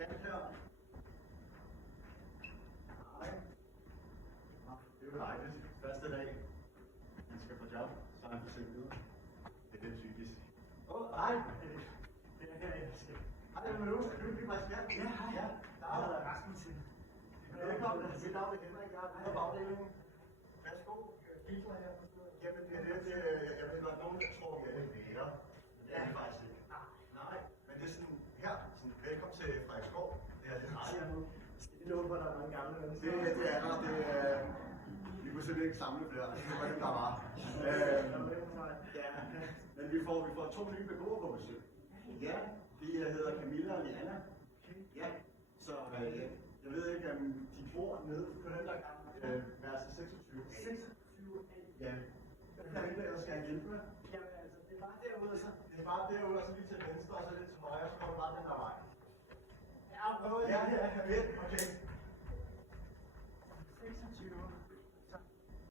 Kant her. Nej. Det er jo dejligt. Første dag. Han skal på job, så er han forsinket. Det er lidt typisk. Hej. Det er her, jeg skal. Hej, det er du. Er du lige skat? Ja, hej. Ja, der er Rasmussen. Velkommen. Mit navn er Henrik. Jeg er på afdelingen. Værsgo. Filter her. Jamen, det er det. Jeg ved godt, nogen tror, vi er lidt mere. Det er det faktisk ikke. Nej, men det er sådan her. Sådan, velkommen til Frederiksskov. Det er lidt rart. Det håber, der er mange gamle mennesker. Det er der. Vi kunne simpelthen ikke samle flere. Det var dem, der var. Ja, men vi får 2 nye beboere på besøg. Ja, de hedder Camilla og Liana. Ja, så jeg ved ikke, om de bor nede på den der gang. Værelse 26. 26 Ja. Kan ikke ellers skal jeg hjælpe med? Jamen altså, det er bare derude, så. Det er bare derude, og så lige til venstre, og så lidt til højre, så kommer bare den der vej. Ja, prøv Ja, jeg ved. Okay. 26.